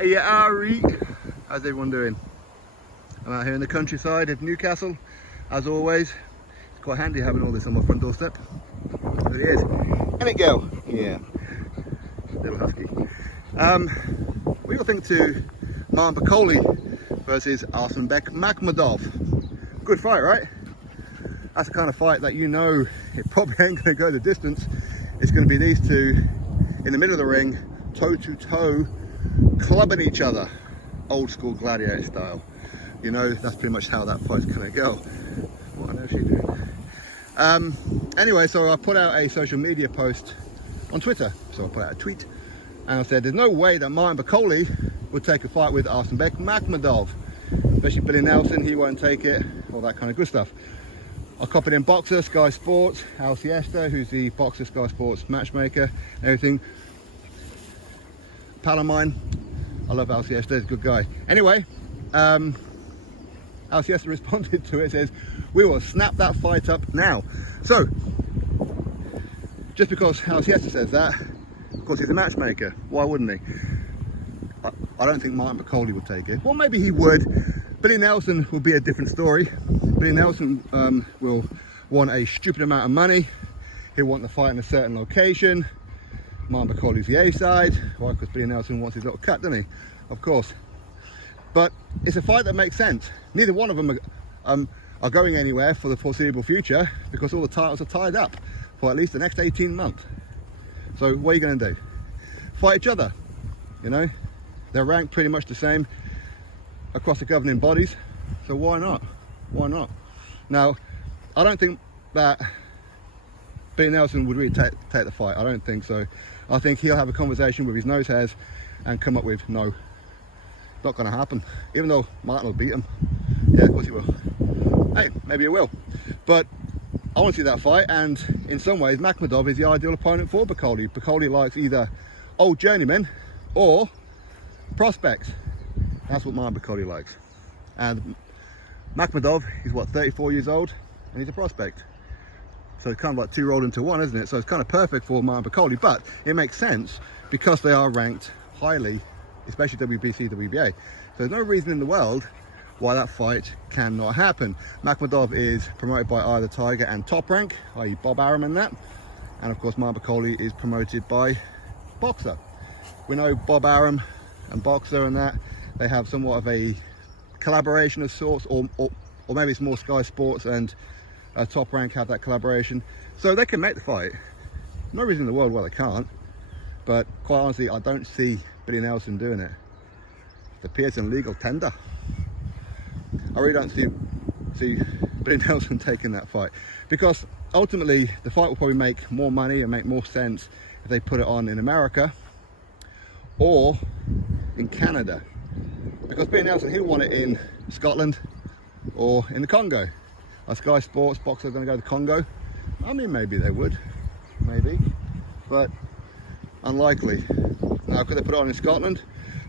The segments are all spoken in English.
Hey, Ari, how's everyone doing? I'm out here in the countryside of Newcastle, as always. It's quite handy having all this on my front doorstep. There it is. And it go. Yeah. Little husky. What do you think to Martin Bakole versus Arslanbek Makhmudov? Good fight, right? That's the kind of fight that you know it probably ain't going to go the distance. It's going to be these two in the middle of the ring, toe to toe, clubbing each other, old school gladiator style. You know, that's pretty much how that fight's gonna go. What on earth is she doing? Anyway, so I put out a social media post on Twitter. So I put out a tweet and I said there's no way that Martin Bakole would take a fight with Arslanbek Makhmudov, especially Billy Nelson. He won't take it, all that kind of good stuff. I copied in Boxer, Sky Sports, Al Siesta, who's the Boxer Sky Sports matchmaker, everything. Pal of mine, I love Al Siesta, he's a good guy. Anyway, Al Siesta responded to it, says, we will snap that fight up now. So, just because Al Siesta says that, of course he's a matchmaker, why wouldn't he? I don't think Martin Bakole would take it. Well, maybe he would. Billy Nelson will be a different story. Billy Nelson will want a stupid amount of money. He'll want the fight in a certain location. Martin Bakole's the A side. Why? Because Billy Nelson wants his little cut, doesn't he? Of course. But it's a fight that makes sense. Neither one of them are going anywhere for the foreseeable future because all the titles are tied up for at least the next 18 months. So what are you going to do? Fight each other, you know? They're ranked pretty much the same across the governing bodies. So why not? Why not? Now, I don't think that Billy Nelson would really take the fight. I don't think so. I think he'll have a conversation with his nose hairs and come up with no. Not going to happen. Even though Martin will beat him. Yeah, of course he will. Hey, maybe he will. But I want to see that fight, and in some ways Makhmudov is the ideal opponent for Bakole. Bakole likes either old journeymen or prospects. That's what Martin Bakole likes. And Makhmudov is what, 34 years old, and he's a prospect. So it's kind of like two rolled into one, isn't it? So it's kind of perfect for Martin Bakole, but it makes sense because they are ranked highly, especially WBC, WBA. So there's no reason in the world why that fight cannot happen. Makhmudov is promoted by either Tiger and Top Rank, i.e. Bob Arum and that. And of course Martin Bakole is promoted by Boxer. We know Bob Arum and Boxer and that, they have somewhat of a collaboration of sorts, or maybe it's more Sky Sports and Top Rank have that collaboration, so they can make the fight. No reason in the world why they can't, but quite honestly I don't see Billy Nelson doing it. It appears an illegal tender. I really don't see Billy Nelson taking that fight, because ultimately the fight will probably make more money and make more sense if they put it on in America or in Canada, because Billy Nelson, he'll want it in Scotland or in the Congo. Are Sky Sports, Boxer going to go to the Congo? I mean, maybe they would, maybe, but unlikely. Now, could they put it on in Scotland?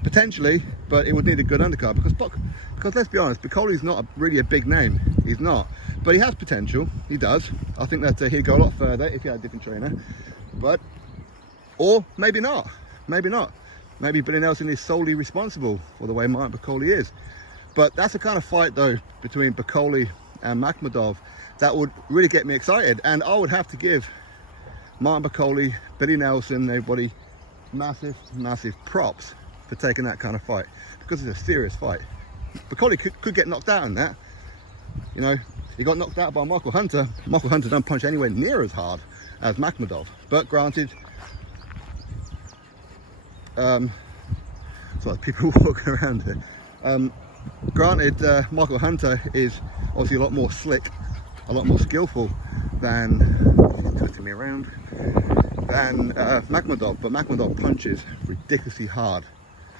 Potentially, but it would need a good undercard, because let's be honest, Bakole's not really a big name. He's not, but he has potential. He does. I think that he'd go a lot further if he had a different trainer, but, or maybe not, maybe not. Maybe Billy Nelson is solely responsible for the way Martin Bakole is. But that's the kind of fight though between Bakole and Makhmudov that would really get me excited, and I would have to give Martin Bakole, Billy Nelson, everybody massive props for taking that kind of fight, because it's a serious fight. Bakole could get knocked out in that. You know, he got knocked out by Michael Hunter. Michael Hunter don't punch anywhere near as hard as Makhmudov, but granted, so people walking around here. Granted, Michael Hunter is obviously a lot more slick, a lot more skillful than, twisting me around, than Makhmudov, but Makhmudov punches ridiculously hard.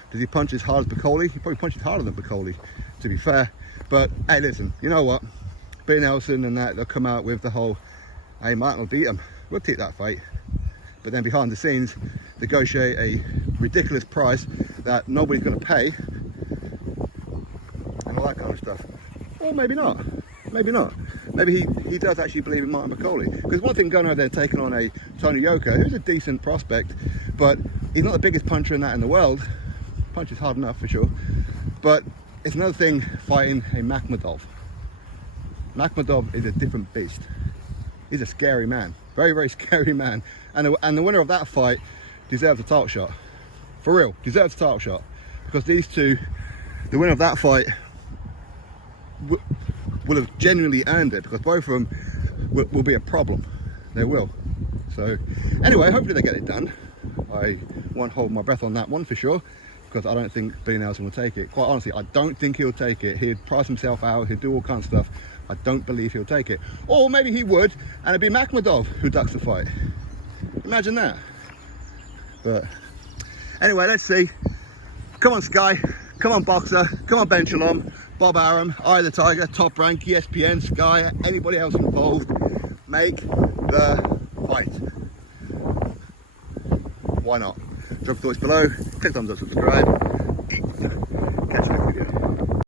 Does he punch as hard as Bakole? He probably punches harder than Bakole, to be fair. But hey, listen, you know what? Billy Nelson and that, they'll come out with the whole, hey, Martin will beat him. We'll take that fight. But then behind the scenes, negotiate a ridiculous price that nobody's going to pay, and all that kind of stuff. Or maybe not. Maybe not. Maybe he does actually believe in Martin Bakole. Because one thing going over there taking on a Tony Yoka, who's a decent prospect, but he's not the biggest puncher in the world. punches hard enough for sure. But it's another thing fighting a Makhmudov. Makhmudov is a different beast. He's a scary man, very, very scary man. And the winner of that fight deserves a title shot. For real, deserves a title shot. Because these two, the winner of that fight will have genuinely earned it, because both of them will be a problem. They will. So anyway, hopefully they get it done. I won't hold my breath on that one for sure, because I don't think Billy Nelson will take it. Quite honestly, I don't think he'll take it. He'd price himself out, he'd do all kinds of stuff. I don't believe he'll take it. Or maybe he would, and it'd be Makhmudov who ducks the fight. Imagine that. But anyway, let's see. Come on, Sky. Come on, Boxer. Come on, Ben Shalom. Bob Arum, Eye the Tiger, Top Rank, ESPN, Sky, anybody else involved. Make the fight. Why not? Drop thoughts below. Click thumbs up, subscribe. Catch you next video.